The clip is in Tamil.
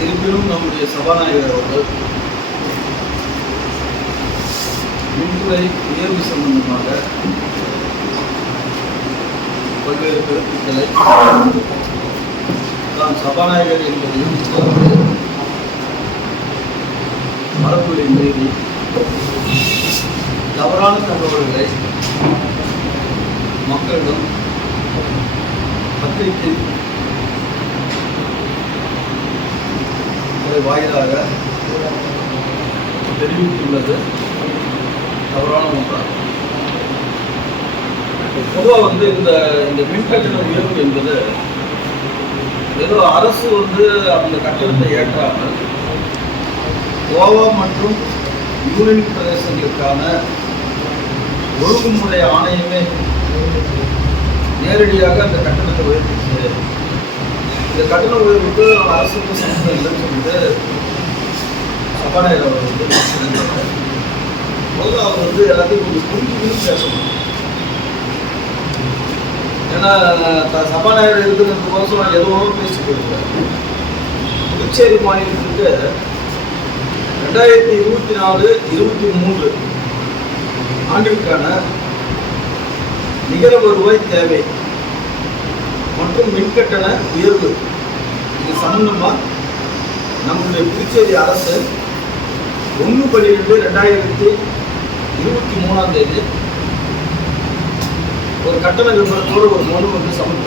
இருப்பினும் நம்முடைய சபாநாயகர் அவர்கள் மின்துறை உயர்வு சம்பந்தமாக பல்வேறு கருத்துக்களை தான் சபாநாயகர் என்பதையும் உணர்ந்து மரபுகளை மீறி தவறான தகவல்களை மக்களிடம் பத்திரிகை துறை வாயிலாக தெரிவித்துள்ளது. தவறான ஒன்றாகும். பொதுவாக வந்து இந்த இந்த மின்கட்டண உயர்வு என்பது ஏதோ அரசு வந்து அந்த கட்டணத்தை ஏற்றாமல் கோவா மற்றும் யூனியன் பிரதேசங்களுக்கான ஒழுங்குமுறை ஆணையமே நேரடியாக அந்த கட்டணத்தை உயர்த்திச்சு இந்த கட்டண வந்து அரசுக்கு சம்மந்தம் இல்லைன்னு சொல்லிட்டு சபாநாயகர் அவர் வந்து சொல்லியிருக்காரு. முதல்ல அவர் வந்து எல்லாத்தையும் கொஞ்சம் புரிஞ்சு பேசணும். ஏன்னா த- சபாநாயகர் இருக்கிறதுக்கோசம் எதுவோ பேசிட்டு போயிருக்காரு புதுச்சேரி மாநிலத்துக்கு ரெண்டாயிரத்தி இருபத்தி நாலு இருபத்தி மூன்று ஆண்டிற்கான நிகர வருவாய் தேவை மற்றும் மின்கட்டண உயர்வு. இது சம்பந்தமா நம்முடைய புதுச்சேரி அரசு ஒன்று பன்னிரெண்டு ரெண்டாயிரத்தி இருபத்தி மூணாம் தேதி ஒரு கட்டண விவரத்தோடு ஒரு மனு வந்து சமர்ப்பி